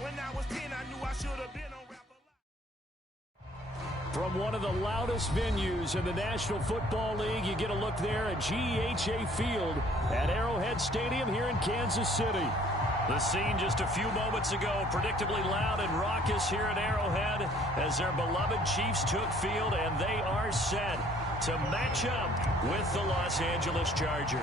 When I was 10, I knew I should have been on rap. From one of the loudest venues in the National Football League, you get a look there at GEHA Field at Arrowhead Stadium here in Kansas City. The scene just a few moments ago, predictably loud and raucous here at Arrowhead as their beloved Chiefs took field, and they are set to match up with the Los Angeles Chargers.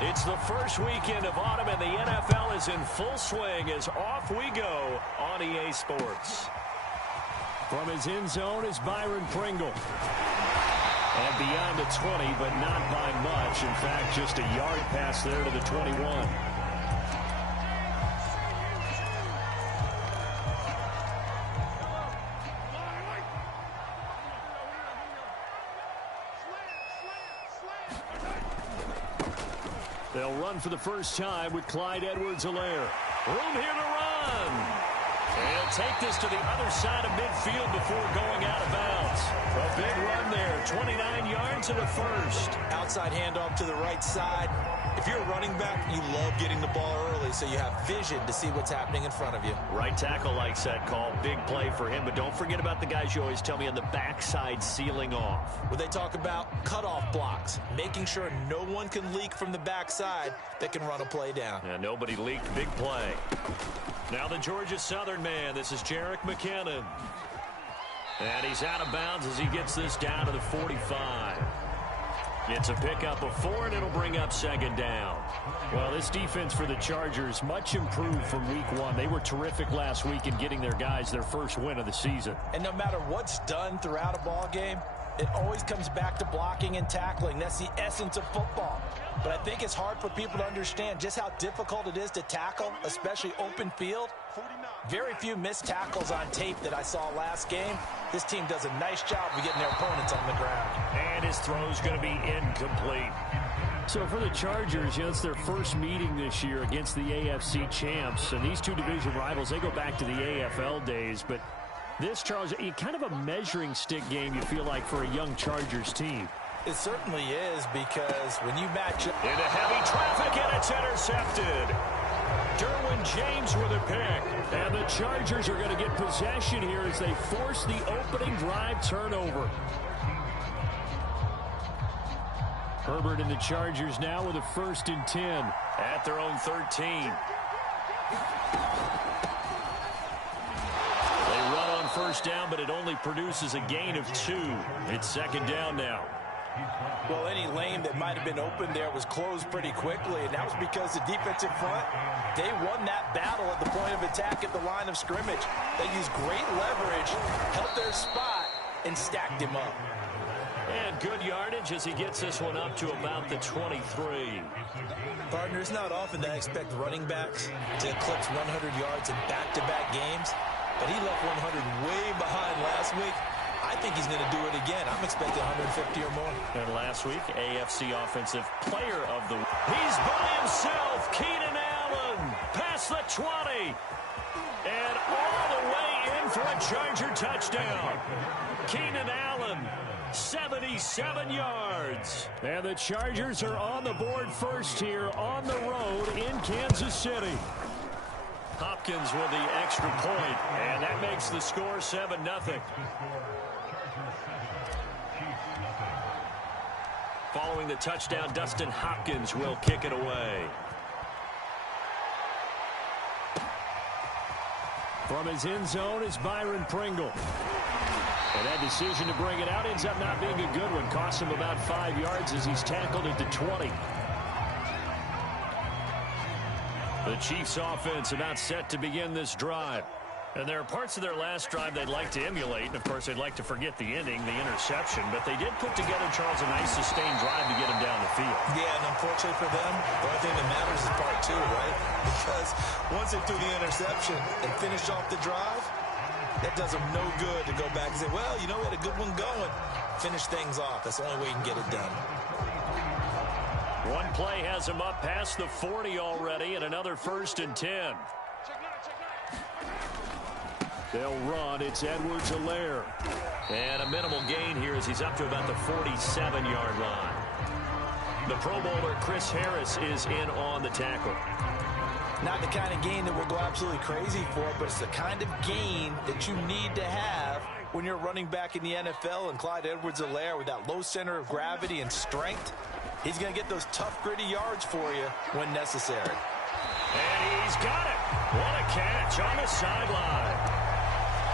It's the first weekend of autumn, and the NFL is in full swing as off we go on EA Sports. From his end zone is Byron Pringle. And beyond the 20, but not by much. In fact, just a yard pass there to the 21. They'll run for the first time with Clyde Edwards-Helaire. Room here to run. And he'll take this to the other side of midfield before going out of bounds. A big run there, 29 yards and a first. Outside handoff to the right side. If you're a running back, you love getting the ball early so you have vision to see what's happening in front of you. Right tackle likes that call. Big play for him. But don't forget about the guys you always tell me on the backside sealing off. Well, they talk about cutoff blocks, making sure no one can leak from the backside that can run a play down. Yeah, nobody leaked. Big play. Now the Georgia Southern man. This is Jerick McKinnon. And he's out of bounds as he gets this down to the 45. It's a pickup of 4, and it'll bring up second down. Well, this defense for the Chargers, much improved from week 1. They were terrific last week in getting their guys their first win of the season. And no matter what's done throughout a ball game, it always comes back to blocking and tackling. That's the essence of football. But I think it's hard for people to understand just how difficult it is to tackle, especially open field. Very few missed tackles on tape that I saw last game. This team does a nice job of getting their opponents on the ground. And his throw's going to be incomplete. So for the Chargers, it's their first meeting this year against the AFC champs. And these two division rivals, they go back to the AFL days. But this, Charles, kind of a measuring stick game, you feel like, for a young Chargers team. It certainly is, because when you match up into heavy traffic, and it's intercepted. Derwin James with a pick. And the Chargers are going to get possession here as they force the opening drive turnover. Herbert and the Chargers now with a 1st and 10 at their own 13. They run on first down, but it only produces a gain of 2. It's second down now. Well, any lane that might have been open there was closed pretty quickly, and that was because the defensive front, they won that battle at the point of attack at the line of scrimmage. They used great leverage, held their spot, and stacked him up. And good yardage as he gets this one up to about the 23. Partner, it's not often that I expect running backs to eclipse 100 yards in back-to-back games, but he left 100 way behind last week. I think he's going to do it again. I'm expecting 150 or more. And last week, AFC Offensive Player of the Week. He's by himself. Keenan Allen past the 20. And all the way in for a Charger touchdown. Keenan Allen, 77 yards. And the Chargers are on the board first here on the road in Kansas City. Hopkins with the extra point, and that makes the score 7-0. Following the touchdown, Dustin Hopkins will kick it away. From his end zone is Byron Pringle. And that decision to bring it out ends up not being a good one. Costs him about 5 yards as he's tackled at the 20. The Chiefs offense about set to begin this drive. And there are parts of their last drive they'd like to emulate. And, of course, they'd like to forget the ending, the interception. But they did put together, Charles, a nice sustained drive to get him down the field. Yeah, and unfortunately for them, the only thing that matters is part 2, right? Because once they threw the interception and finished off the drive, that does them no good to go back and say, well, you know, we had a good one going. Finish things off. That's the only way you can get it done. One play has him up past the 40 already, and another 1st and 10. They'll run. It's Edwards-Helaire. And a minimal gain here as he's up to about the 47-yard line. The Pro Bowler Chris Harris is in on the tackle. Not the kind of gain that we'll go absolutely crazy for, but it's the kind of gain that you need to have when you're running back in the NFL. And Clyde Edwards-Helaire, with that low center of gravity and strength, he's going to get those tough, gritty yards for you when necessary. And he's got it. What a catch on the sideline.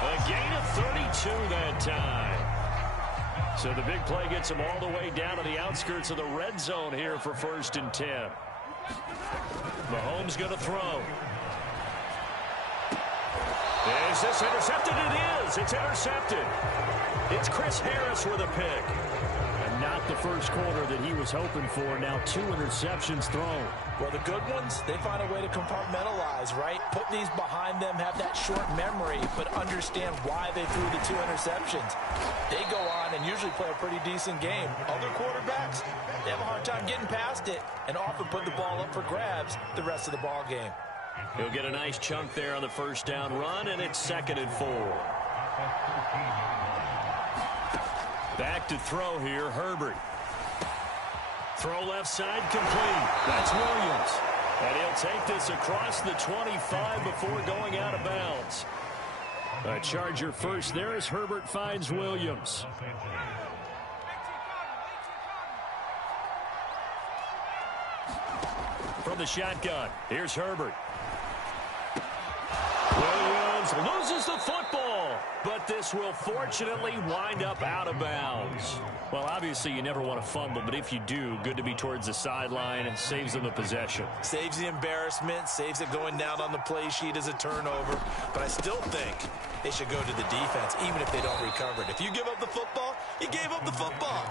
A gain of 32 that time. So the big play gets him all the way down to the outskirts of the red zone here for 1st and 10. Mahomes going to throw. Is this intercepted? It is. It's intercepted. It's Chris Harris with a pick. And not the first quarter that he was hoping for. Now 2 interceptions thrown. Well, the good ones, they find a way to compartmentalize, right? Put these behind them, have that short memory, but understand why they threw the 2 interceptions. They go on and usually play a pretty decent game. Other quarterbacks, they have a hard time getting past it and often put the ball up for grabs the rest of the ball game. He'll get a nice chunk there on the first down run, and it's 2nd and 4. Back to throw here, Herbert. Throw left side complete. That's Williams. And he'll take this across the 25 before going out of bounds. A Charger first there as Herbert finds Williams. From the shotgun, here's Herbert. Williams loses the football, but this will fortunately wind up out of bounds. Well, obviously you never want to fumble, but if you do, good to be towards the sideline. It saves them the possession. Saves the embarrassment, saves it going down on the play sheet as a turnover. But I still think they should go to the defense, even if they don't recover it. If you give up the football, you gave up the football.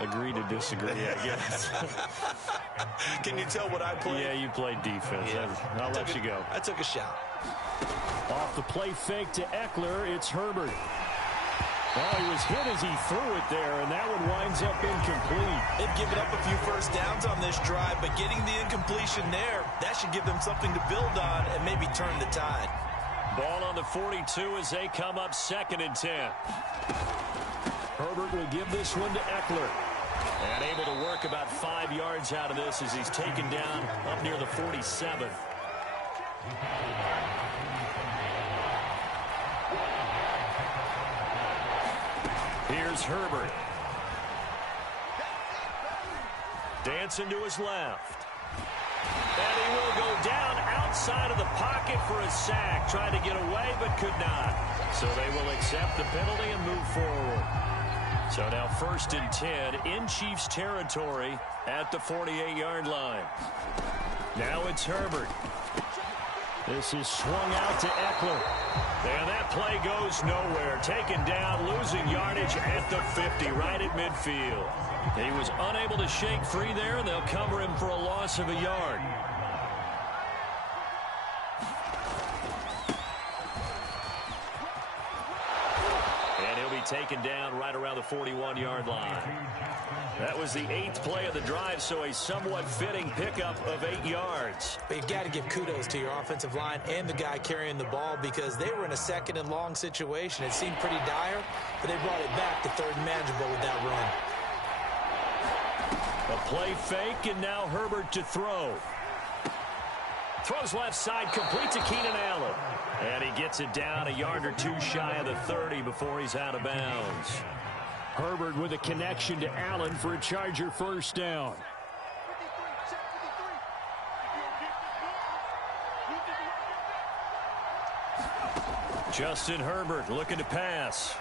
Agree to disagree, I guess. Can you tell what I played? Yeah, you played defense. Yeah. I'll let you go. I took a shot. Off the play fake to Eckler, it's Herbert. Oh, he was hit as he threw it there, and that one winds up incomplete. They've given up a few first downs on this drive, but getting the incompletion there, that should give them something to build on and maybe turn the tide. Ball on the 42 as they come up 2nd and 10. Herbert will give this one to Eckler. And able to work about 5 yards out of this as he's taken down up near the 47. Here's Herbert. Dancing to his left. And he will go down outside of the pocket for a sack. Trying to get away, but could not. So they will accept the penalty and move forward. So now 1st and 10 in Chiefs territory at the 48-yard line. Now it's Herbert. This is swung out to Eckler. And that play goes nowhere. Taken down, losing yardage at the 50, right at midfield. He was unable to shake free there, and they'll cover him for a loss of a yard. And he'll be taken down right around the 41-yard line. That was the 8th play of the drive, so a somewhat fitting pickup of 8 yards. But you've got to give kudos to your offensive line and the guy carrying the ball because they were in a 2nd and long situation. It seemed pretty dire, but they brought it back to 3rd and manageable with that run. A play fake, and now Herbert to throw. Throws left side, complete to Keenan Allen. And he gets it down a yard or 2 shy of the 30 before he's out of bounds. Herbert with a connection to Allen for a Charger first down. Justin Herbert looking to pass.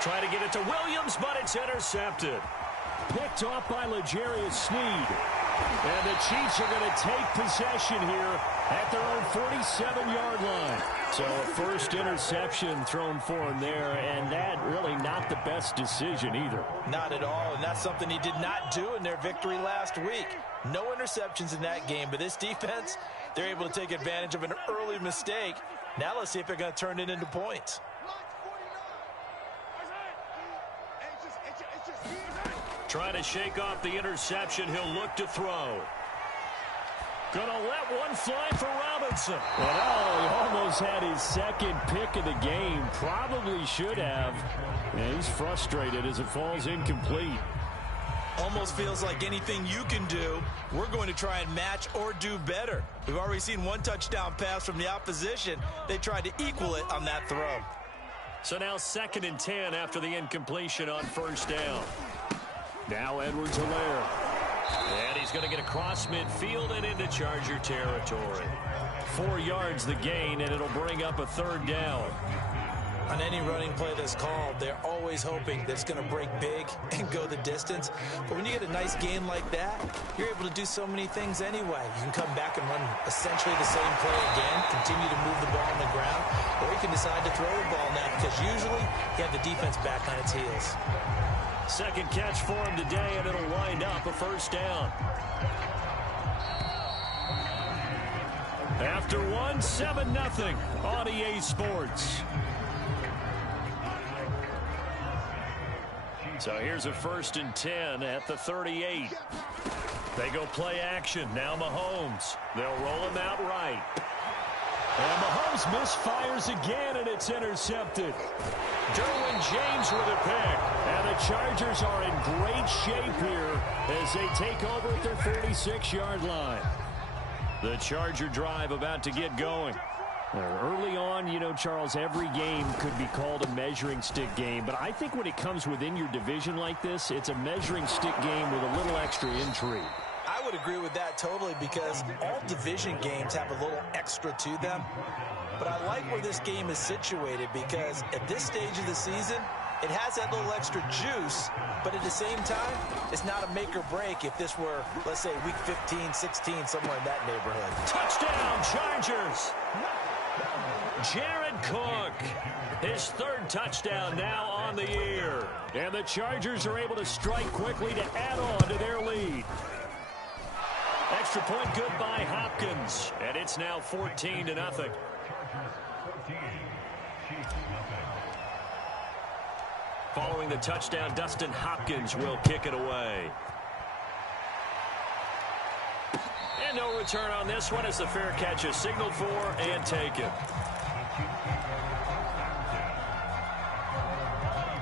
Try to get it to Williams, but it's intercepted. Picked off by L'Jarius Sneed. And the Chiefs are going to take possession here at their own 47-yard line. So a first interception thrown for him there, and that really not the best decision either. Not at all, and that's something he did not do in their victory last week. No interceptions in that game, but this defense, they're able to take advantage of an early mistake. Now let's see if they're going to turn it into points. Trying to shake off the interception. He'll look to throw. Gonna let one fly for Robinson. But he almost had his 2nd pick of the game. Probably should have. And he's frustrated as it falls incomplete. Almost feels like anything you can do, we're going to try and match or do better. We've already seen one touchdown pass from the opposition. They tried to equal it on that throw. So now 2nd and 10 after the incompletion on 1st down. Now Edwards-Helaire. And he's going to get across midfield and into Charger territory. 4 yards the gain, and it'll bring up a 3rd down. On any running play that's called, they're always hoping that it's going to break big and go the distance. But when you get a nice gain like that, you're able to do so many things anyway. You can come back and run essentially the same play again, continue to move the ball on the ground, or you can decide to throw the ball now because usually you have the defense back on its heels. 2nd catch for him today, and it'll wind up a 1st down. After 7-0 on EA Sports. So here's a 1st and 10 at the 38. They go play action. Now Mahomes. They'll roll him out right. And Mahomes misfires again, and it's intercepted. Derwin James with a pick. And the Chargers are in great shape here as they take over at their 46-yard line. The Charger drive about to get going. Early on, you know, Charles, every game could be called a measuring stick game. But I think when it comes within your division like this, it's a measuring stick game with a little extra intrigue. I would agree with that totally because all division games have a little extra to them. But I like where this game is situated because at this stage of the season, it has that little extra juice, but at the same time, it's not a make or break if this were, let's say, week 15, 16, somewhere in that neighborhood. Touchdown, Chargers! Jared Cook, his 3rd touchdown now on the year. And the Chargers are able to strike quickly to add on to their lead. Extra point good by Hopkins, and it's now 14-0. Following the touchdown, Dustin Hopkins will kick it away. And no return on this one as the fair catch is signaled for and taken.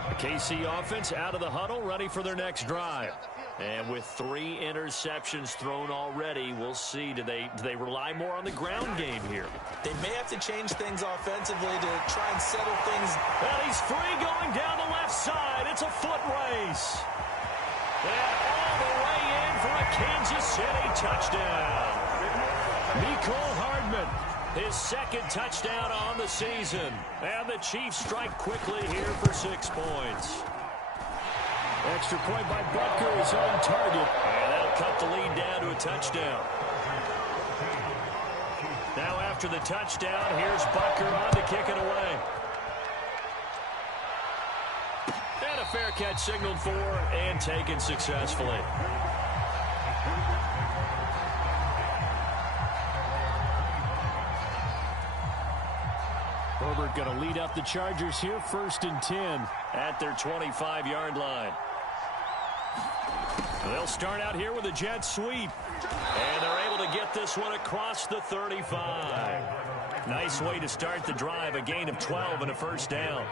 The KC offense out of the huddle, ready for their next drive. And with 3 interceptions thrown already, we'll see. Do they rely more on the ground game here? They may have to change things offensively to try and settle things. Well, he's free going down the left side. It's a foot race. And all the way in for a Kansas City touchdown. Mecole Hardman, his 2nd touchdown on the season. And the Chiefs strike quickly here for 6 points. Extra point by Butker is on target. And that'll cut the lead down to a touchdown. Now after the touchdown, here's Butker on to kick it away. And a fair catch signaled for and taken successfully. Herbert going to lead up the Chargers here, 1st and 10 at their 25-yard line. They'll start out here with a jet sweep. And they're able to get this one across the 35. Nice way to start the drive, a gain of 12 and a 1st down.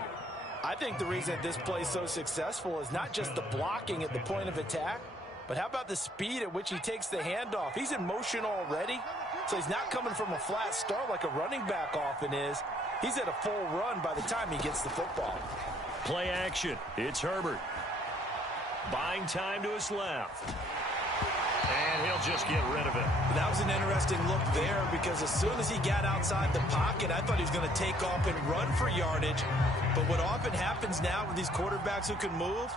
I think the reason this play is so successful is not just the blocking at the point of attack, but how about the speed at which he takes the handoff? He's in motion already, so he's not coming from a flat start like a running back often is. He's at a full run by the time he gets the football. Play action. It's Herbert. Buying time to his left. And he'll just get rid of it. That was an interesting look there because as soon as he got outside the pocket, I thought he was going to take off and run for yardage. But what often happens now with these quarterbacks who can move,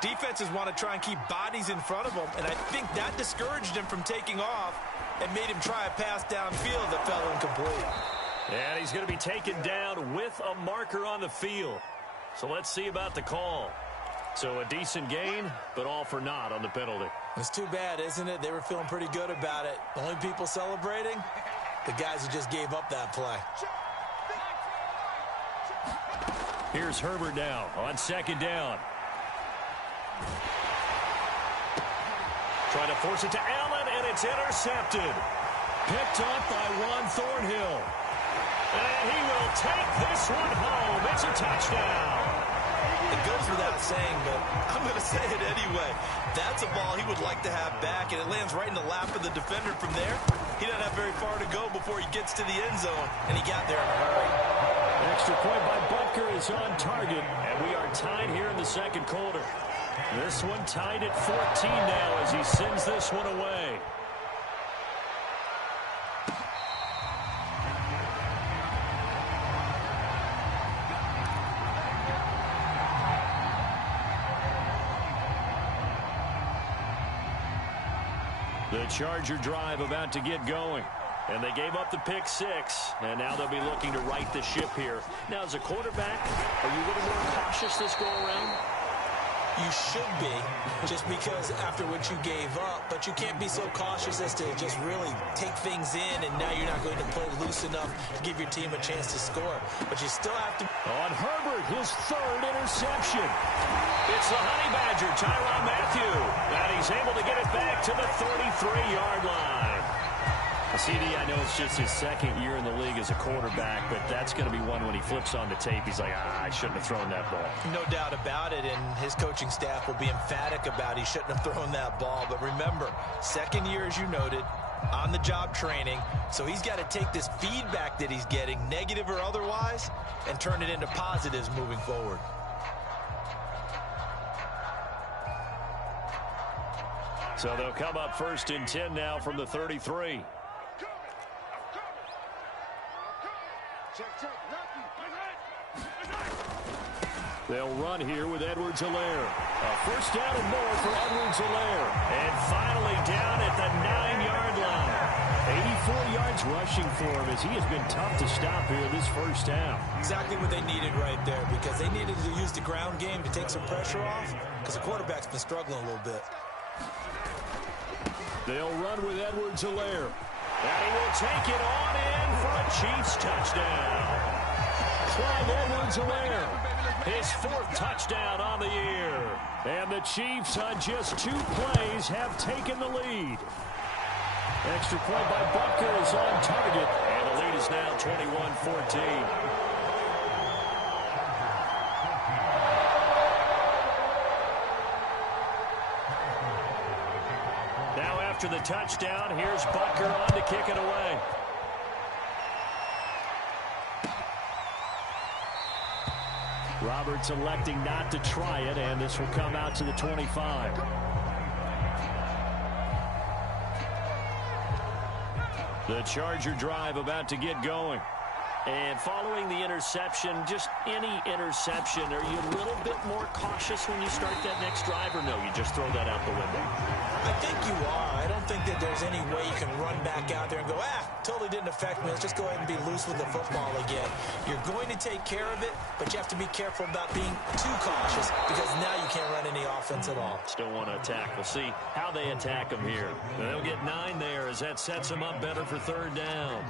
defenses want to try and keep bodies in front of them. And I think that discouraged him from taking off and made him try a pass downfield that fell incomplete. And he's going to be taken down with a marker on the field. So let's see about the call. So a decent gain, but all for naught on the penalty. It's too bad, isn't it? They were feeling pretty good about it. The only people celebrating, the guys who just gave up that play. Here's Herbert now on 2nd down. Trying to force it to Allen, and it's intercepted. Picked off by Juan Thornhill. And he will take this one home. It's a touchdown. It goes without saying, but I'm going to say it anyway. That's a ball he would like to have back, and it lands right in the lap of the defender from there. He doesn't have very far to go before he gets to the end zone, and he got there in a hurry. Extra point by Butker is on target, and we are tied here in the second quarter. This one tied at 14 now as he sends this one away. The Charger drive about to get going. And they gave up the pick six, and now they'll be looking to right the ship here. Now, as a quarterback, are you a little more cautious this go-around? You should be, just because after what you gave up, but you can't be so cautious as to just really take things in, and now you're not going to play loose enough to give your team a chance to score. But you still have to... On Herbert, his third interception. It's the Honey Badger, Tyrann Mathieu, and he's able to get it back to the 33-yard line. CD, I know it's just his second year in the league as a quarterback, but that's going to be one when he flips on the tape. He's like, I shouldn't have thrown that ball. No doubt about it, and his coaching staff will be emphatic about he shouldn't have thrown that ball. But remember, second year, as you noted, on-the-job training, so he's got to take this feedback that he's getting, negative or otherwise, and turn it into positives moving forward. So they'll come up 1st and 10 now from the 33. They'll run here with Edwards-Helaire. A first down and more for Edwards-Helaire. And finally down at the 9-yard line. 84 yards rushing for him as he has been tough to stop here this first half. Exactly what they needed right there, because they needed to use the ground game to take some pressure off, because the quarterback's been struggling a little bit. They'll run with Edwards-Helaire. And he will take it on in for a Chiefs touchdown. Clyde Edwards-Helaire, his 4th touchdown on the year. And the Chiefs on just 2 plays have taken the lead. Extra point by Butker is on target. And the lead is now 21-14. After the touchdown, here's Butker on to kick it away. Roberts electing not to try it, and this will come out to the 25. The Charger drive about to get going. And following the interception, just any interception, are you a little bit more cautious when you start that next drive, or no, you just throw that out the window? I think you are. I don't think that there's any way you can run back out there and go, totally didn't affect me. Let's just go ahead and be loose with the football again. You're going to take care of it, but you have to be careful about being too cautious, because now you can't run any offense at all. Still want to attack. We'll see how they attack them here. And they'll get 9 there as that sets them up better for 3rd down.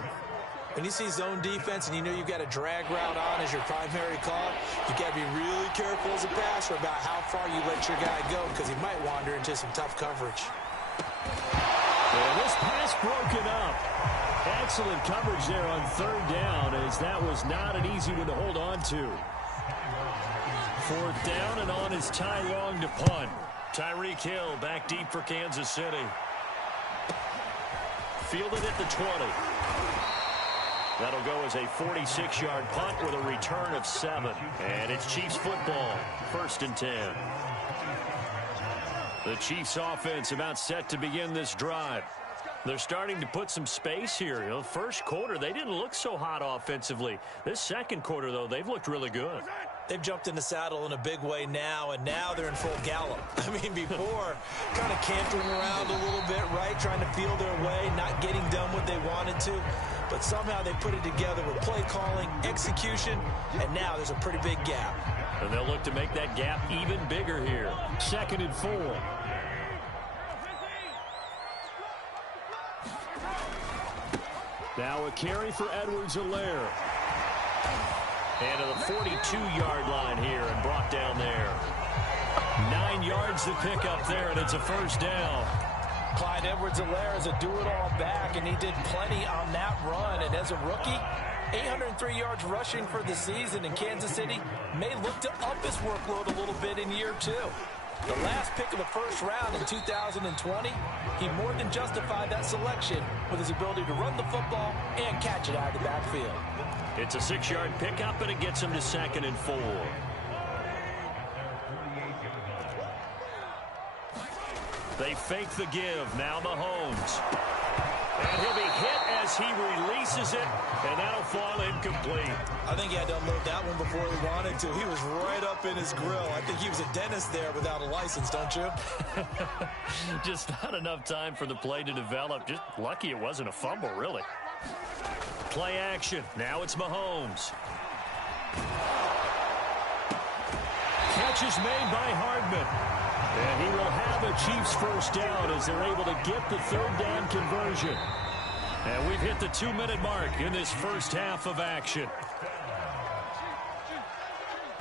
When you see zone defense and you know you've got a drag route on as your primary call, you've got to be really careful as a passer about how far you let your guy go, because he might wander into some tough coverage. Well, this pass broken up. Excellent coverage there on 3rd down, as that was not an easy one to hold on to. 4th down, and on is Ty Long to punt. Tyreek Hill back deep for Kansas City. Fielded at the 20. That'll go as a 46-yard punt with a return of 7. And it's Chiefs football, 1st and 10. The Chiefs offense about set to begin this drive. They're starting to put some space here. You know, first quarter, they didn't look so hot offensively. This second quarter, though, they've looked really good. They've jumped in the saddle in a big way now, and now they're in full gallop. I mean, before, kind of cantering around a little bit, right, trying to feel their way, not getting done what they wanted to. But somehow they put it together with play calling, execution, and now there's a pretty big gap. And they'll look to make that gap even bigger here. 2nd and 4. Now a carry for Edwards-Helaire. And to the 42-yard line here and brought down there. 9 yards to pick up there, and it's a 1st down. Clyde Edwards-Helaire is a do-it-all back, and he did plenty on that run. And as a rookie, 803 yards rushing for the season, and Kansas City may look to up his workload a little bit in year 2. The last pick of the first round in 2020, he more than justified that selection with his ability to run the football and catch it out of the backfield. It's a 6-yard pickup, and it gets him to 2nd and 4. They fake the give. Now Mahomes. And he'll be hit as he releases it, and that'll fall incomplete. I think he had to unload that one before he wanted to. He was right up in his grill. I think he was a dentist there without a license, don't you? Just not enough time for the play to develop. Just lucky it wasn't a fumble, really. Play action. Now it's Mahomes. Catch is made by Hardman. And he will have a Chiefs first down as they're able to get the 3rd down conversion. And we've hit the 2-minute mark in this first half of action.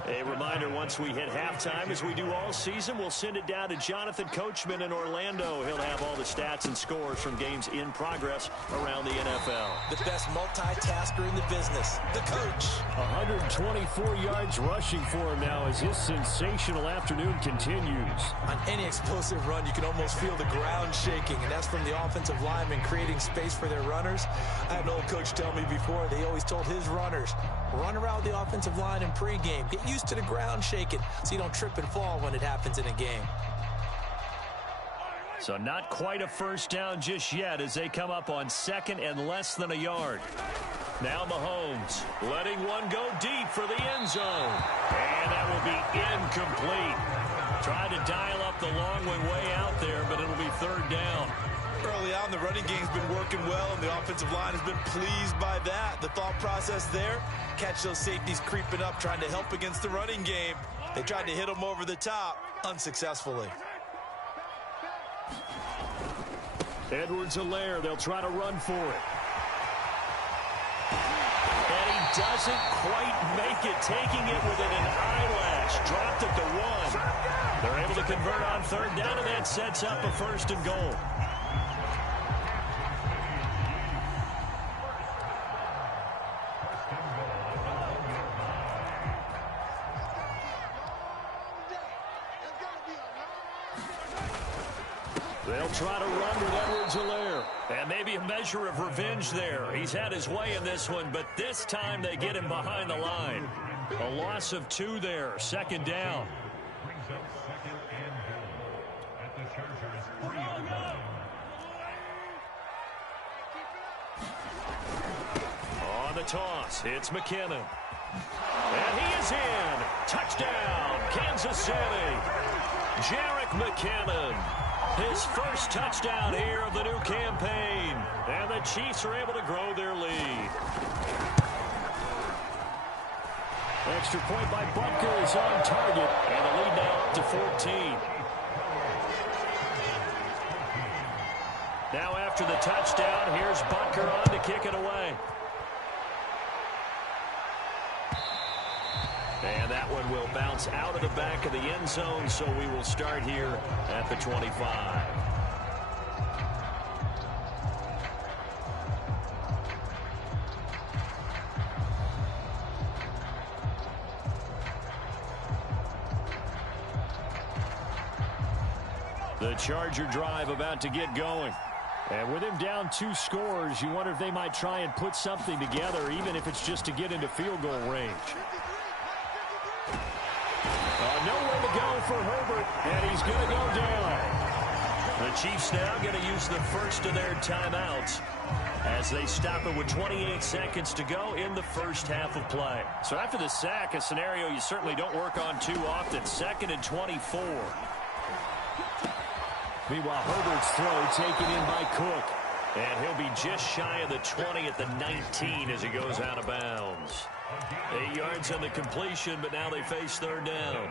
A reminder, once we hit halftime, as we do all season, we'll send it down to Jonathan Coachman in Orlando. He'll have all the stats and scores from games in progress around the NFL. The best multitasker in the business, the coach. 124 yards rushing for him now as his sensational afternoon continues. On any explosive run, you can almost feel the ground shaking, and that's from the offensive linemen creating space for their runners. I had an old coach tell me before, they always told his runners, run around the offensive line in pregame. Get used to the ground shaking so you don't trip and fall when it happens in a game. So not quite a first down just yet as they come up on 2nd and less than a yard. Now Mahomes letting one go deep for the end zone. And that will be incomplete. Tried to dial up the long one way out there, but it'll be 3rd down. Early on, the running game's been working well, and the offensive line has been pleased by that. The thought process there, catch those safeties creeping up, trying to help against the running game. They tried to hit them over the top, unsuccessfully. Edwards-Helaire, they'll try to run for it. And he doesn't quite make it, taking it within an eyelash. Dropped it to 1. They're able to convert on 3rd down, and that sets up a 1st and goal. They'll try to run with Edwards-Helaire. And maybe a measure of revenge there. He's had his way in this one, but this time they get him behind the line. A loss of 2 there. 2nd down. On the toss, it's McKinnon. And he is in. Touchdown, Kansas City. Jerick McKinnon. His first touchdown here of the new campaign. And the Chiefs are able to grow their lead. Extra point by Butker is on target. And the lead now up to 14. Now after the touchdown, here's Butker on to kick it away. And that one will bounce out of the back of the end zone, so we will start here at the 25. The Charger drive about to get going. And with him down 2 scores, you wonder if they might try and put something together, even if it's just to get into field goal range. Nowhere to go for Herbert, and he's going to go down. The Chiefs now going to use the first of their timeouts as they stop it with 28 seconds to go in the first half of play. So after the sack, a scenario you certainly don't work on too often. 2nd and 24. Meanwhile, Herbert's throw taken in by Cook. And he'll be just shy of the 20 at the 19 as he goes out of bounds. 8 yards on the completion, but now they face 3rd down.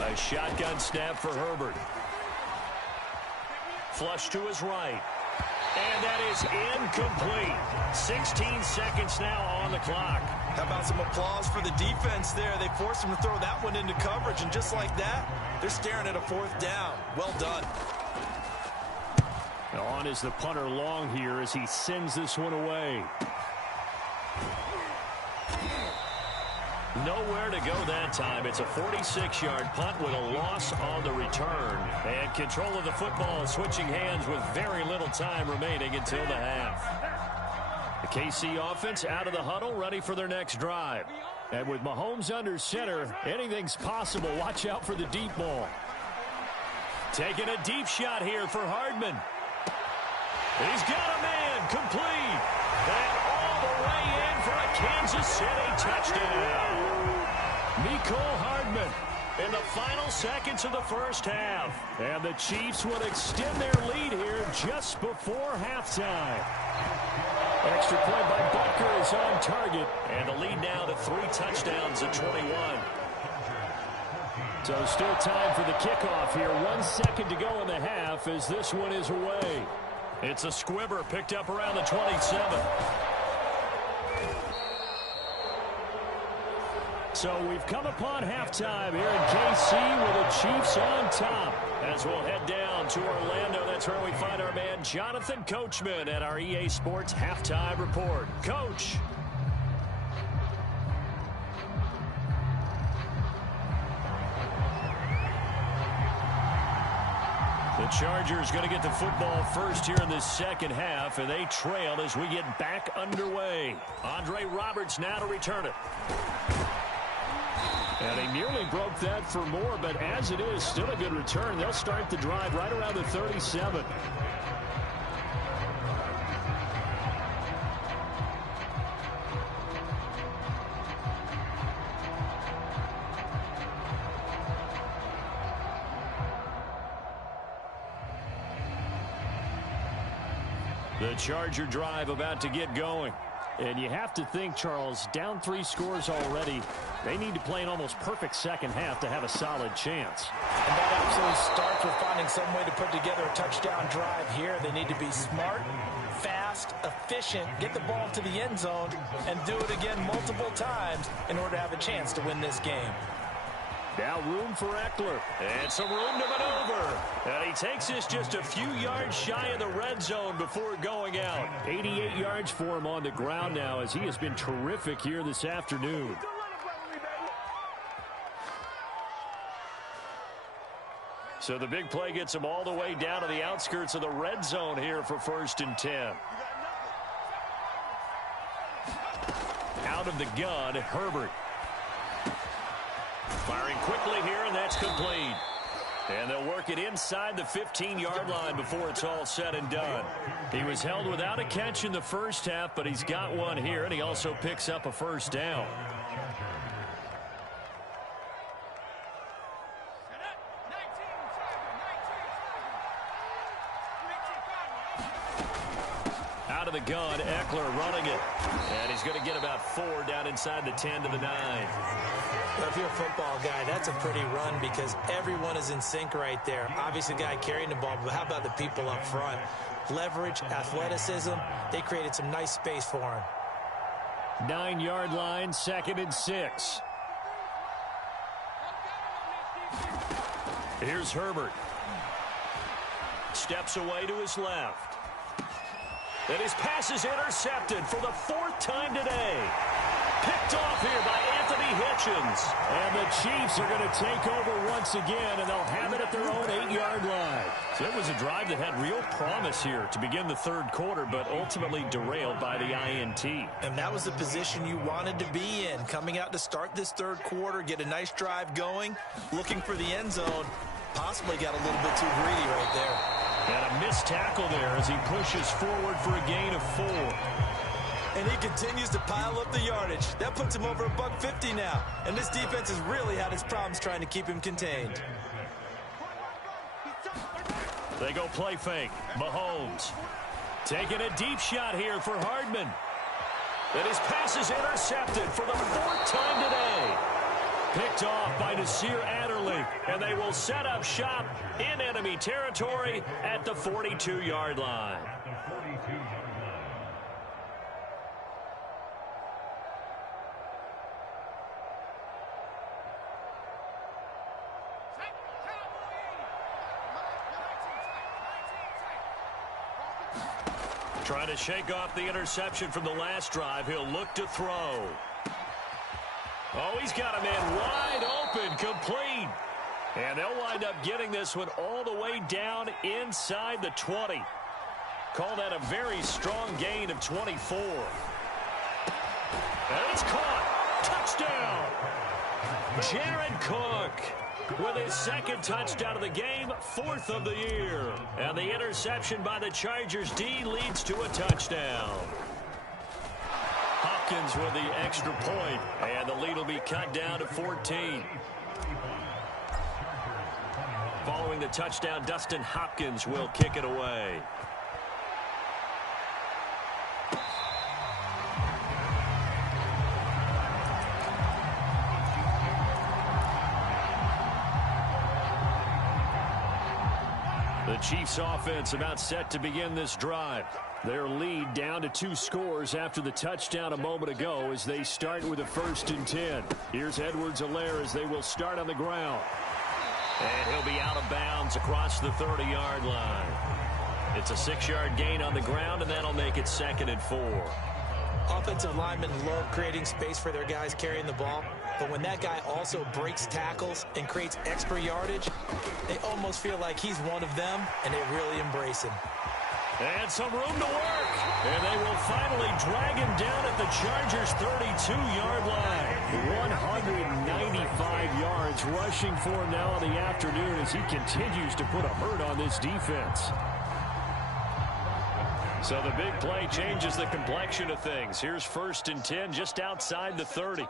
A shotgun snap for Herbert. Flush to his right. And that is incomplete. 16 seconds now on the clock. How about some applause for the defense there? They forced him to throw that one into coverage, and just like that, they're staring at a 4th down. Well done. On is the punter long here as he sends this one away. Nowhere to go that time. It's a 46-yard punt with a loss on the return. And control of the football switching hands with very little time remaining until the half. The KC offense out of the huddle, ready for their next drive. And with Mahomes under center, anything's possible. Watch out for the deep ball. Taking a deep shot here for Hardman. He's got a man complete. And all the way in for a Kansas City touchdown. Mecole Hardman in the final seconds of the first half. And the Chiefs will extend their lead here just before halftime. Extra point by Butker is on target. And the lead now to 3 touchdowns at 21. So still time for the kickoff here. 1 second to go in the half as this one is away. It's a squibber picked up around the 27. So we've come upon halftime here in KC with the Chiefs on top. As we'll head down to Orlando, that's where we find our man Jonathan Coachman at our EA Sports Halftime Report. Coach. The Chargers going to get the football first here in the second half, and they trail as we get back underway. Andre Roberts now to return it. And he nearly broke that for more, but as it is, still a good return. They'll start the drive right around the 37. The Charger drive about to get going. And you have to think, Charles, down 3 scores already. They need to play an almost perfect second half to have a solid chance. And that absolutely starts with finding some way to put together a touchdown drive here. They need to be smart, fast, efficient, get the ball to the end zone, and do it again multiple times in order to have a chance to win this game. Now room for Eckler. And some room to maneuver. And he takes this just a few yards shy of the red zone before going out. 88 yards for him on the ground now as he has been terrific here this afternoon. So the big play gets him all the way down to the outskirts of the red zone here for 1st and 10. Out of the gun, Herbert. Firing quickly here, and that's complete. And they'll work it inside the 15-yard line before it's all said and done. He was held without a catch in the first half, but he's got one here, and he also picks up a 1st down. Out of the gun, Eckler running it. And he's going to get about 4 down inside the 10 to the 9. Well, if you're a football guy, that's a pretty run because everyone is in sync right there. Obviously, the guy carrying the ball, but how about the people up front? Leverage, athleticism, they created some nice space for him. 9-yard line, 2nd and 6. Here's Herbert. Steps away to his left. And his pass is intercepted for the 4th time today. Picked off here by Anthony Hitchens. And the Chiefs are going to take over once again, and they'll have it at their own 8-yard line. So it was a drive that had real promise here to begin the 3rd quarter, but ultimately derailed by the INT. And that was the position you wanted to be in. Coming out to start this 3rd quarter, get a nice drive going, looking for the end zone. Possibly got a little bit too greedy right there. And a missed tackle there as he pushes forward for a gain of 4. And he continues to pile up the yardage. That puts him over $150 now. And this defense has really had its problems trying to keep him contained. They go play fake. Mahomes taking a deep shot here for Hardman. And his pass is intercepted for the 4th time today. Picked off by Nasir Adderley. And they will set up shop in enemy territory at the 42-yard line. Trying to shake off the interception from the last drive. He'll look to throw. Oh, he's got a man wide open, complete. And they'll wind up getting this one all the way down inside the 20. Call that a very strong gain of 24. And it's caught. Touchdown. Jared Cook with his second touchdown of the game, fourth of the year. And the interception by the Chargers D leads to a touchdown. Hopkins with the extra point, and the lead will be cut down to 14. Following the touchdown, Dustin Hopkins will kick it away. The Chiefs offense about set to begin this drive. Their lead down to 2 scores after the touchdown a moment ago as they start with a 1st and 10. Here's Edwards-Helaire as they will start on the ground. And he'll be out of bounds across the 30-yard line. It's a 6-yard gain on the ground, and that'll make it 2nd and 4. Offensive linemen love creating space for their guys carrying the ball, but when that guy also breaks tackles and creates extra yardage, they almost feel like he's one of them, and they really embrace him. And some room to work. And they will finally drag him down at the Chargers' 32-yard line. 195 yards rushing for him now in the afternoon as he continues to put a hurt on this defense. So the big play changes the complexion of things. Here's 1st and 10 just outside the 30.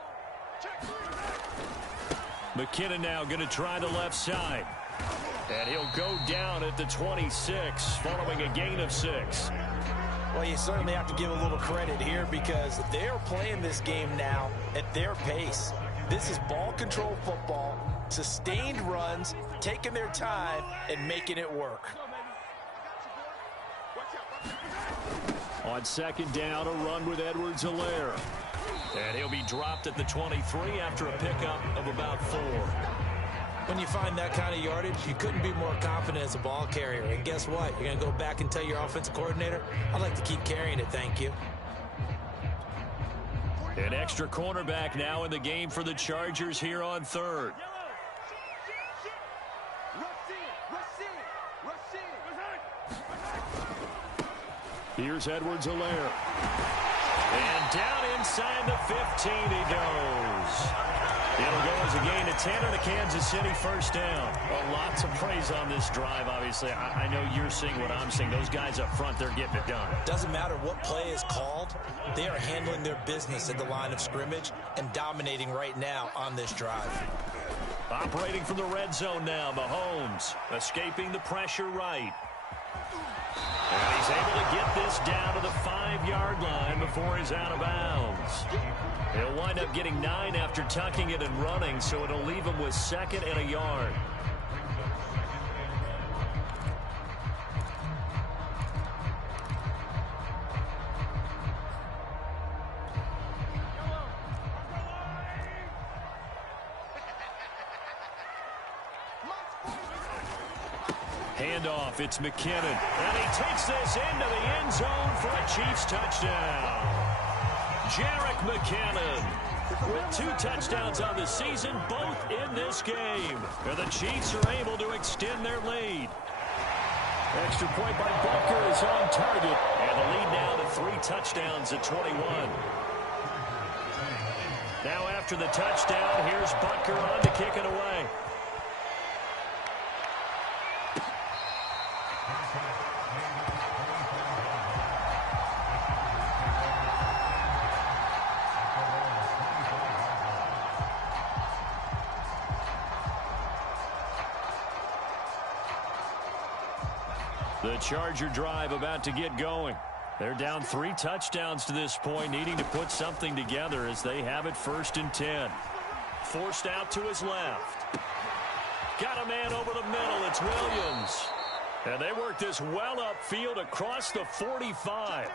McKinnon now going to try the left side. And he'll go down at the 26 following a gain of 6. Well, you certainly have to give a little credit here because they're playing this game now at their pace. This is ball control football, sustained runs, taking their time, and making it work. On 2nd down, a run with Edwards-Helaire. And he'll be dropped at the 23 after a pickup of about 4. When you find that kind of yardage, you couldn't be more confident as a ball carrier. And guess what? You're going to go back and tell your offensive coordinator, I'd like to keep carrying it, thank you. An extra cornerback now in the game for the Chargers here on 3rd. Here's Edwards-Helaire. And down inside the 15 he goes. It'll go as a gain of 10 and a Kansas City 1st down. Well, lots of praise on this drive, obviously. I know you're seeing what I'm seeing. Those guys up front, they're getting it done. Doesn't matter what play is called. They are handling their business at the line of scrimmage and dominating right now on this drive. Operating from the red zone now, Mahomes escaping the pressure right. And he's able to get this down to the 5-yard line before he's out of bounds. He'll wind up getting 9 after tucking it and running, so it'll leave him with 2nd and a yard. Handoff, it's McKinnon. And he takes this into the end zone for a Chiefs touchdown. Jerick McKinnon with 2 touchdowns on the season, both in this game. And the Chiefs are able to extend their lead. Extra point by Butker is on target. And the lead now to 3 touchdowns at 21. Now after the touchdown, here's Butker on to kick it away. The Charger drive about to get going. They're down 3 touchdowns to this point, needing to put something together as they have it 1st and 10. Forced out to his left. Got a man over the middle. It's Williams. And they work this well upfield across the 45.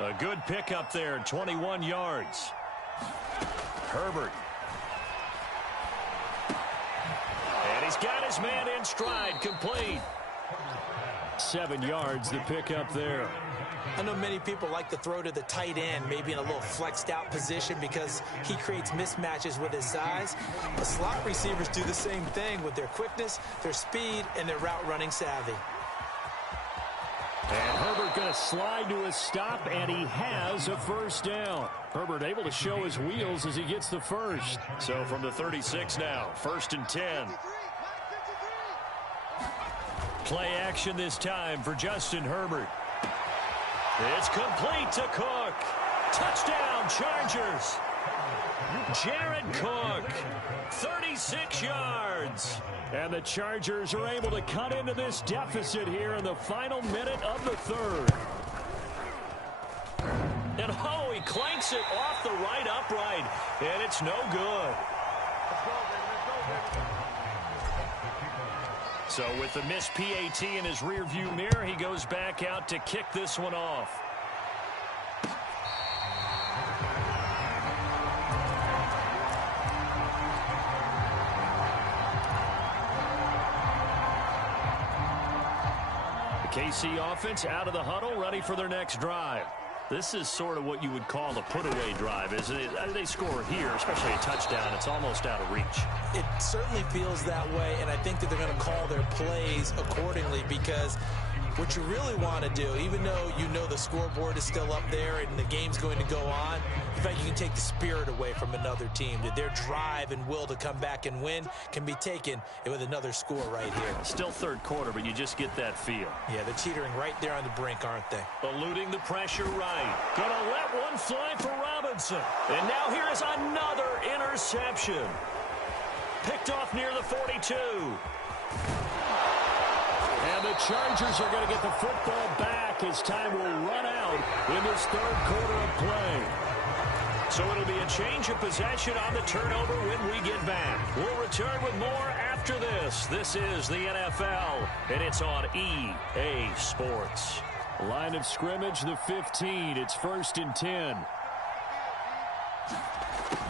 A good pickup there, 21 yards. Herbert. And he's got his man in stride, complete. 7 yards to pick up there. I know many people like to throw to the tight end, maybe in a little flexed out position because he creates mismatches with his size. The slot receivers do the same thing with their quickness, their speed, and their route running savvy. And Herbert going to slide to a stop, and he has a first down. Herbert able to show his wheels as he gets the first. So from the 36 now, 1st and 10. Play action this time for Justin Herbert. It's complete to Cook. Touchdown, Chargers. Jared Cook, 36 yards. And the Chargers are able to cut into this deficit here in the final minute of the third. And oh, he clanks it off the right upright, and it's no good. So with the missed PAT in his rearview mirror, he goes back out to kick this one off. The KC offense out of the huddle, ready for their next drive. This is sort of what you would call a put-away drive, isn't it? They score here, especially a touchdown. It's almost out of reach. It certainly feels that way, and I think that they're going to call their plays accordingly because what you really want to do, even though you know the scoreboard is still up there and the game's going to go on, in fact, you can take the spirit away from another team. That their drive and will to come back and win can be taken with another score right here. Still third quarter, but you just get that feel. Yeah, they're teetering right there on the brink, aren't they? Eluding the pressure right. Gonna let one fly for Robinson. And now here is another interception. Picked off near the 42. And the Chargers are going to get the football back as time will run out in this third quarter of play. So it'll be a change of possession on the turnover when we get back. We'll return with more after this. This is the NFL, and it's on EA Sports. Line of scrimmage, the 15. It's 1st and 10.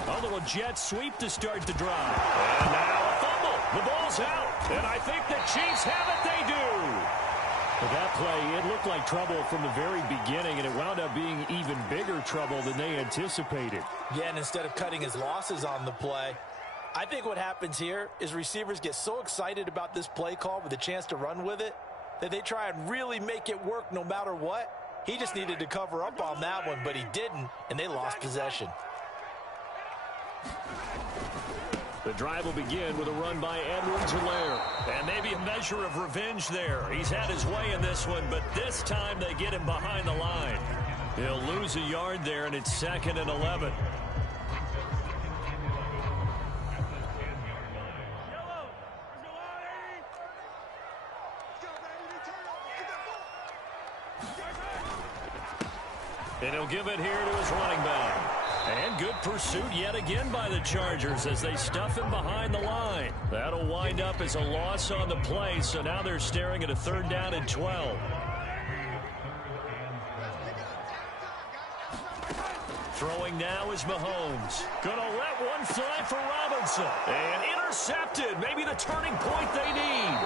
A little jet sweep to start the drive. And now a fumble. The ball's out. And I think the Chiefs have it. They do. But that play, it looked like trouble from the very beginning, and it wound up being even bigger trouble than they anticipated. Yeah, and instead of cutting his losses on the play, I think what happens here is receivers get so excited about this play call with a chance to run with it that they try and really make it work no matter what. He just needed to cover up on that one, but he didn't, and they lost possession. The drive will begin with a run by Edwards-Helaire. And maybe a measure of revenge there. He's had his way in this one, but this time they get him behind the line. He'll lose a yard there, and it's 2nd and 11. And he'll give it here to his running back. And good pursuit yet again by the Chargers as they stuff him behind the line. That'll wind up as a loss on the play, so now they're staring at a 3rd down and 12. Throwing now is Mahomes. Gonna let one fly for Robinson. And intercepted. Maybe the turning point they need.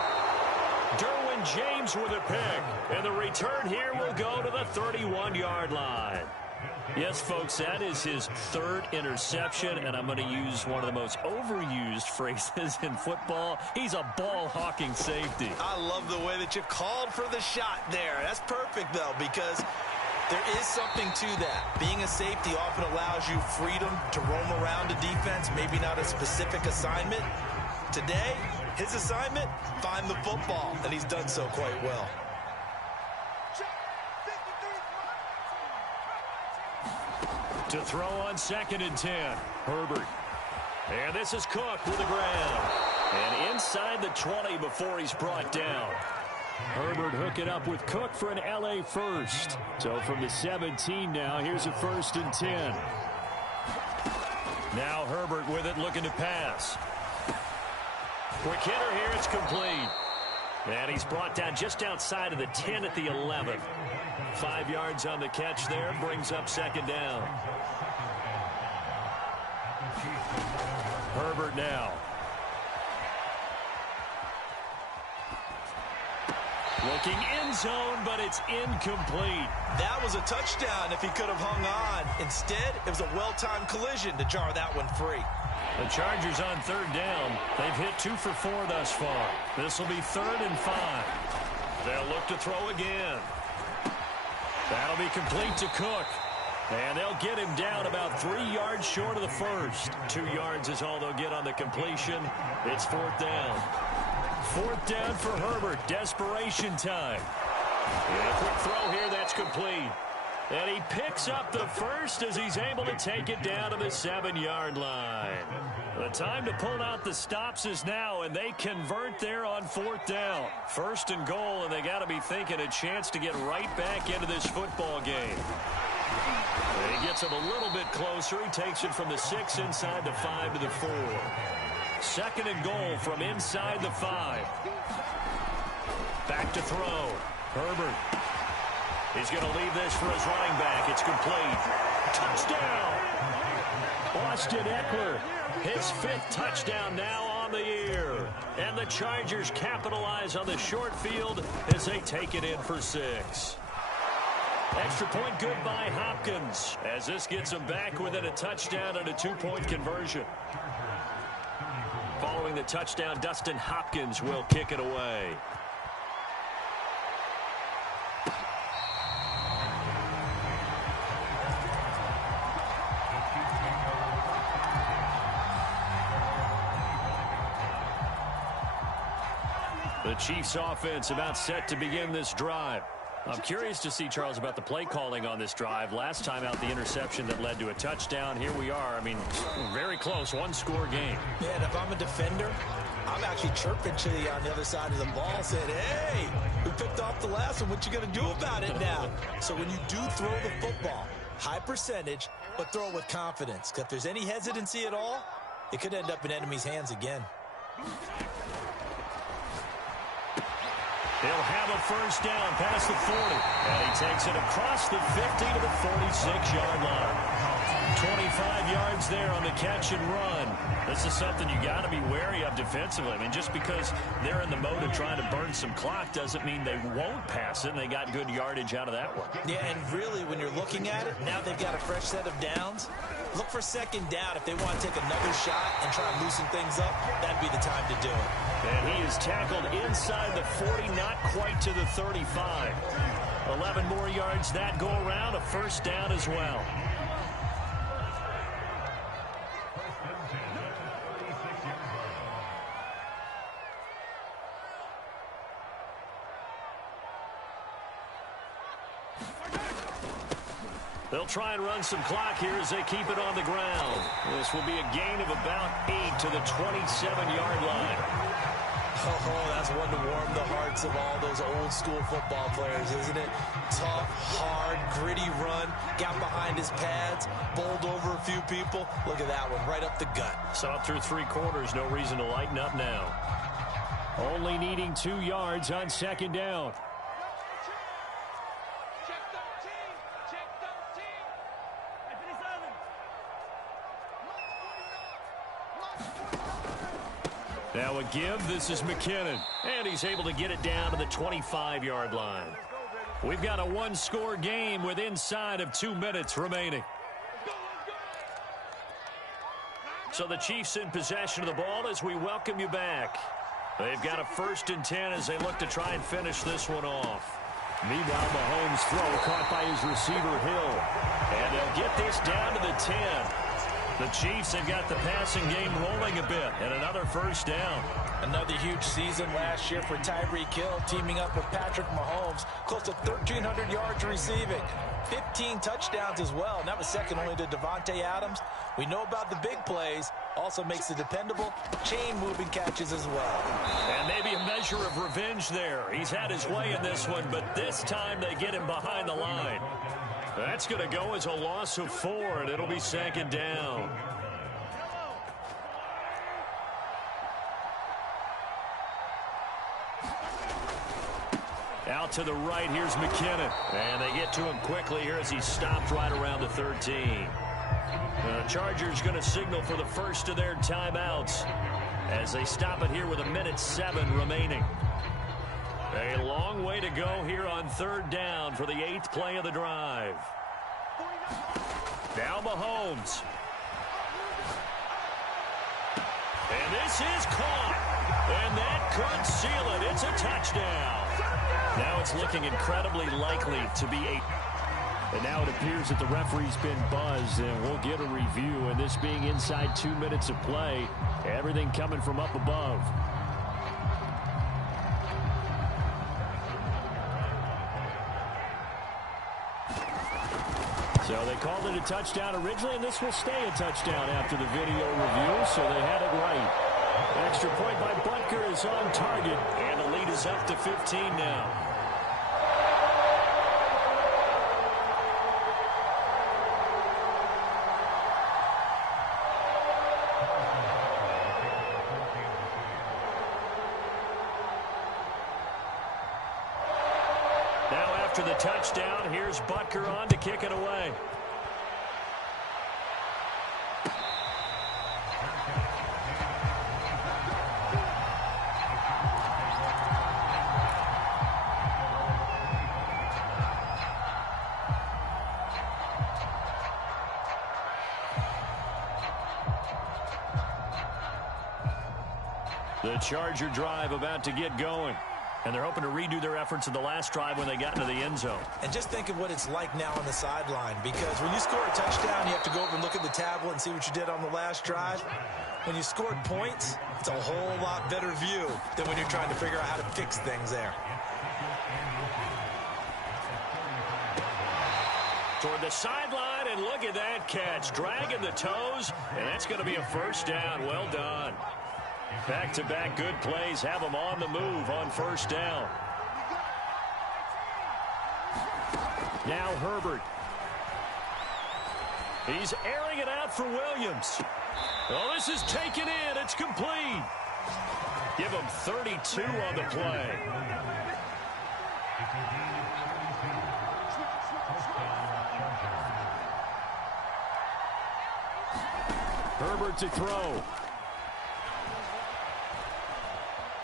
Derwin James with a pick. And the return here will go to the 31-yard line. Yes, folks, that is his 3rd interception, and I'm going to use one of the most overused phrases in football. He's a ball-hawking safety. I love the way that you called for the shot there. That's perfect, though, because there is something to that. Being a safety often allows you freedom to roam around a defense, maybe not a specific assignment. Today, his assignment, find the football, and he's done so quite well. To throw on 2nd and 10, Herbert. And this is Cook with the ground. And inside the 20 before he's brought down. Herbert hooking up with Cook for an LA first. So from the 17 now, here's a 1st and 10. Now Herbert with it, looking to pass. Quick hitter here, it's complete. And he's brought down just outside of the 10 at the 11. 5 yards on the catch there, brings up 2nd down. Herbert now. Looking in end zone, but it's incomplete. That was a touchdown if he could have hung on. Instead, it was a well-timed collision to jar that one free. The Chargers on third down. They've hit 2 for 4 thus far. This will be 3rd and 5. They'll look to throw again. That'll be complete to Cook. And they'll get him down about 3 yards short of the first. 2 yards is all they'll get on the completion. It's 4th down. 4th down for Herbert. Desperation time. And a quick throw here. That's complete. And he picks up the first as he's able to take it down to the 7-yard line. The time to pull out the stops is now, and they convert there on 4th down. 1st and goal, and they got to be thinking a chance to get right back into this football game. And he gets him a little bit closer. He takes it from the 6 inside the 5 to the 4. 2nd and goal from inside the 5. Back to throw. Herbert. He's going to leave this for his running back. It's complete. Touchdown! Austin Eckler, his 5th touchdown now on the year. And the Chargers capitalize on the short field as they take it in for 6. Extra point good by Hopkins as this gets them back within a touchdown and a 2-point conversion. Following the touchdown, Dustin Hopkins will kick it away. The Chiefs offense about set to begin this drive. I'm curious to see, Charles, about the play calling on this drive. Last time out, the interception that led to a touchdown. Here we are. I mean, very close, 1-score game. Yeah, and if I'm a defender, I'm actually chirping to you on the other side of the ball, saying, hey, we picked off the last one. What you going to do about it now? So when you do throw the football, high percentage, but throw it with confidence. Because if there's any hesitancy at all, it could end up in enemy's hands again. He'll have a 1st down past the 40. And he takes it across the 50 to the 46-yard line. 25 yards there on the catch and run. This is something you got to be wary of defensively. I mean, just because they're in the mode of trying to burn some clock doesn't mean they won't pass it, and they got good yardage out of that one. Yeah, and really, when you're looking at it, now they've got a fresh set of downs. Look for 2nd down. If they want to take another shot and try and loosen things up, that'd be the time to do it. And he is tackled inside the 40, not quite to the 35. 11 more yards that go around, a 1st down as well. They'll try and run some clock here as they keep it on the ground. This will be a gain of about 8 to the 27-yard line. Oh, that's one to warm the hearts of all those old-school football players, isn't it? Tough, hard, gritty run. Got behind his pads, bowled over a few people. Look at that one, right up the gut. Saw it through 3 quarters. No reason to lighten up now. Only needing 2 yards on 2nd down. Now a give. This is McKinnon. And he's able to get it down to the 25-yard line. We've got a 1-score game with inside of 2 minutes remaining. So the Chiefs in possession of the ball as we welcome you back. They've got a 1st and 10 as they look to try and finish this one off. Meanwhile, Mahomes' throw caught by his receiver, Hill. And they'll get this down to the 10. The Chiefs have got the passing game rolling a bit, and another 1st down. Another huge season last year for Tyreek Hill, teaming up with Patrick Mahomes. Close to 1,300 yards receiving. 15 touchdowns as well, and that was second only to Devontae Adams. We know about the big plays. Also makes the dependable chain-moving catches as well. And maybe a measure of revenge there. He's had his way in this one, but this time they get him behind the line. That's going to go as a loss of 4, and it'll be 2nd down. Out to the right, here's McKinnon. And they get to him quickly here as he's stopped right around the 13. The Chargers going to signal for the first of their timeouts as they stop it here with 1:07 remaining. A long way to go here on third down for the 8th play of the drive. Now Mahomes. And this is caught. And that could seal it. It's a touchdown. Now it's looking incredibly likely to be a... And now it appears that the referee's been buzzed, and we'll get a review. And this being inside 2 minutes of play, everything coming from up above. So they called it a touchdown originally, and this will stay a touchdown after the video review, so they had it right. Extra point by Butker is on target, and the lead is up to 15 now. Now after the touchdown, here's Butker on to kick it away. The Charger drive about to get going. And they're hoping to redo their efforts in the last drive when they got into the end zone. And just think of what it's like now on the sideline, because when you score a touchdown, you have to go over and look at the tablet and see what you did on the last drive. When you scored points, it's a whole lot better view than when you're trying to figure out how to fix things there. Toward the sideline, and look at that catch. Dragging the toes, and that's going to be a first down. Well done. Back-to-back good plays have them on the move on first down. Now Herbert. He's airing it out for Williams. Oh, this is taken in. It's complete. Give him 32 on the play. Herbert to throw.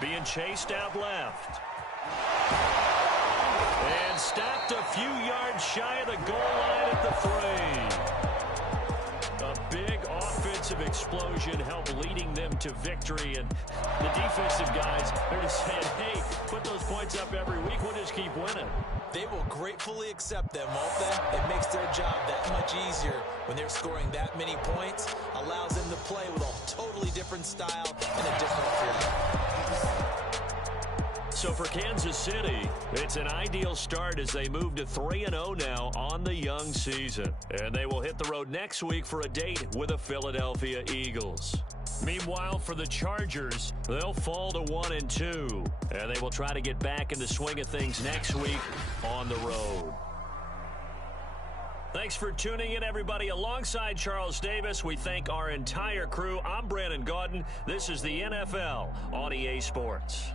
Being chased out left. And stopped a few yards shy of the goal line at the 3. A big offensive explosion helped leading them to victory. And the defensive guys are just saying, hey, put those points up every week. We'll just keep winning. They will gratefully accept them, won't they? It makes their job that much easier when they're scoring that many points. Allows them to play with a totally different style and a different feel. So for Kansas City, it's an ideal start as they move to 3-0 now on the young season. And they will hit the road next week for a date with the Philadelphia Eagles. Meanwhile, for the Chargers, they'll fall to 1-2. And they will try to get back in the swing of things next week on the road. Thanks for tuning in, everybody. Alongside Charles Davis, we thank our entire crew. I'm Brandon Gaudin. This is the NFL on EA Sports.